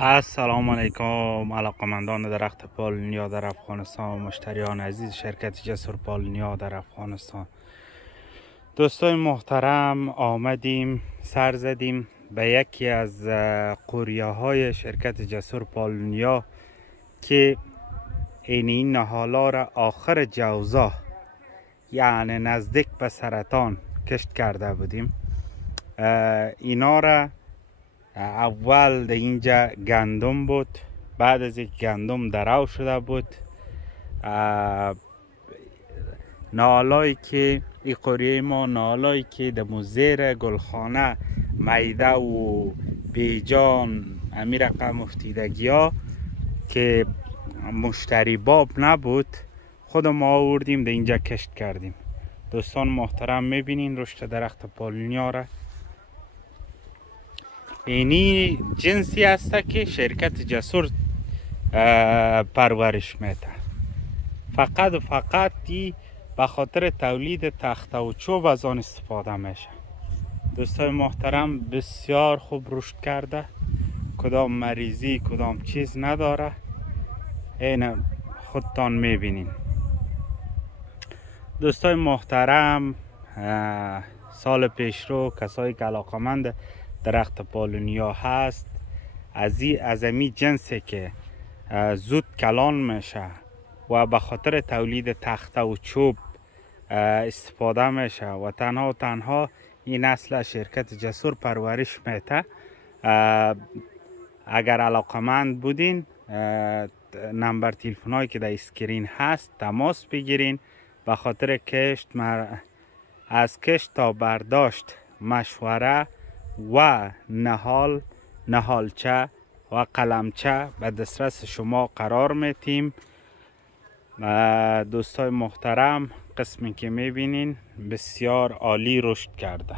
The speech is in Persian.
السلام علیکم علاقمندان درخت پالونیا در افغانستان و مشتریان عزیز شرکت جسور پالونیا در افغانستان. دوستای محترم، آمدیم سر زدیم به یکی از قوریه های شرکت جسور پالونیا که این نهالا را آخر جوزا یعنی نزدیک به سرطان کشت کرده بودیم. اینا را اول در اینجا گندم بود، بعد از یک گندم درو شده بود. نالایی که این قریه ما نالایی که در مزیر گلخانه میده و بیجان امی رقم افتیدگی ها که مشتری باب نبود خود ما آوردیم در اینجا کشت کردیم. دوستان محترم میبینین رشد درخت پالونیا را. اینی جنسی است که شرکت جسور پرورش میده. فقط و فقط به خاطر تولید تخته و چوب از آن استفاده میشه. دوستای محترم بسیار خوب رشد کرده، کدام مریضی کدام چیز نداره. این خودتان میبینین. دوستای محترم، سال پیش رو کسایی که علاقمند درخت پالونیا هست از امی جنسی که زود کلان میشه و به خاطر تولید تخته و چوب استفاده میشه و تنها این نسل شرکت جسور پرورش میده. اگر علاقمند بودین نمبر تلفن هایی که در اسکرین هست تماس بگیرین. به خاطر کشت از کشت تا برداشت مشوره و نهالچه و قلمچه به دسترس شما قرار میتیم. دوستای محترم، قسمی که میبینین بسیار عالی رشد کرده.